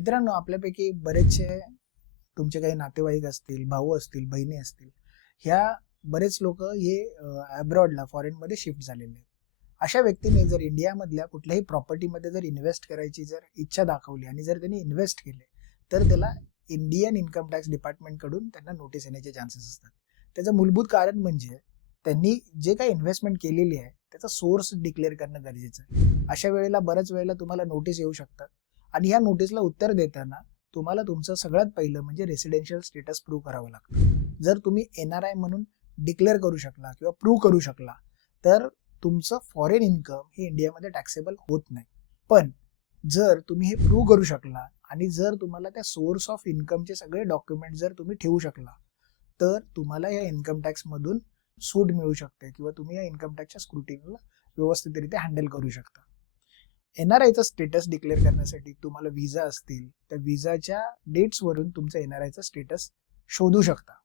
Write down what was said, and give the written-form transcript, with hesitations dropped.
मित्रांनो, आपल्यापैकी बरेचसे तुमचे काही नातेवाईक असतील, भाऊ असतील, बहिणी असतील, ह्या बरेच लोक हे अब्रॉडला फॉरेनमध्ये शिफ्ट झालेले आहेत. अशा व्यक्तीने जर इंडियामधल्या कुठल्याही प्रॉपर्टीमध्ये जर इन्व्हेस्ट करायची जर इच्छा दाखवली आणि जर त्यांनी इन्व्हेस्ट केले, तर त्याला इंडियन इन्कम टॅक्स डिपार्टमेंटकडून त्यांना नोटीस येण्याचे चान्सेस असतात. त्याचं मूलभूत कारण म्हणजे त्यांनी जे काही इन्व्हेस्टमेंट केलेली आहे त्याचा सोर्स डिक्लेअर करणं गरजेचं आहे. अशा वेळेला बऱ्याच वेळेला तुम्हाला नोटीस येऊ शकतात आणि ह्या नोटीसला उत्तर देताना तुम्हाला तुमचं सगळ्यात पहिलं म्हणजे रेसिडेन्शियल स्टेटस प्रूव्ह करावं लागतं. जर तुम्ही NRI म्हणून डिक्लेअर करू शकला किंवा प्रूव्ह करू शकला तर तुमचं फॉरेन इन्कम हे इंडियामध्ये टॅक्सेबल होत नाही. पण जर तुम्ही हे प्रूव्ह करू शकला आणि जर तुम्हाला त्या सोर्स ऑफ इन्कमचे सगळे डॉक्युमेंट जर तुम्ही ठेवू शकला तर तुम्हाला या इन्कम टॅक्समधून सूट मिळू शकते किंवा तुम्ही या इन्कम टॅक्सच्या स्क्रुटिनीला व्यवस्थितरित्या हँडल करू शकता. NRIचा स्टेटस डिक्लेअर करण्यासाठी तुम्हाला विजा असतील, त्या विजाच्या डेट्सवरून तुमचं NRIचा स्टेटस शोधू शकता.